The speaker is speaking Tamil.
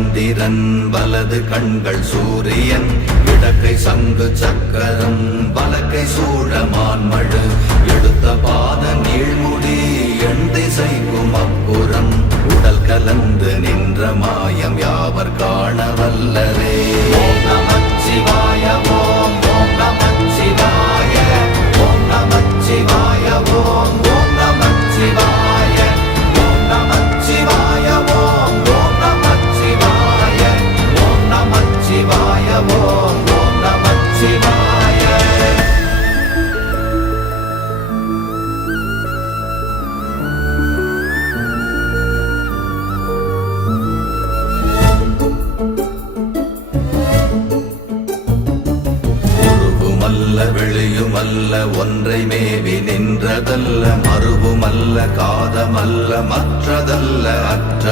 சந்திரன் வலது கண்கள் சூரியன் இடக்கை சங்கு சக்கரம் வலக்கை சூழமான்மழு எடுத்த பாத நீழ்முடி எண் திசைக்கும் அப்புறம் உடல் கலந்து நின்ற மாயம் யாவர் காண வல்லரே. ஓம் நமச்சிவாய ஓம் ஓம் நமச்சிவாய ஓம் நமச்சிவாய ஓம் ஓம் நமச்சிவாய ஓம் நமச்சிவாய ஓம் ஓம் நமச்சிவாய ஓம் நமச்சிவாய ஓம் ஓம் நமச்சிவாய. வெளியுமல்ல ஒன்றை மேவி நின்றதல்ல மறுவுமல்ல காதமல்ல மற்றதல்ல அற்ற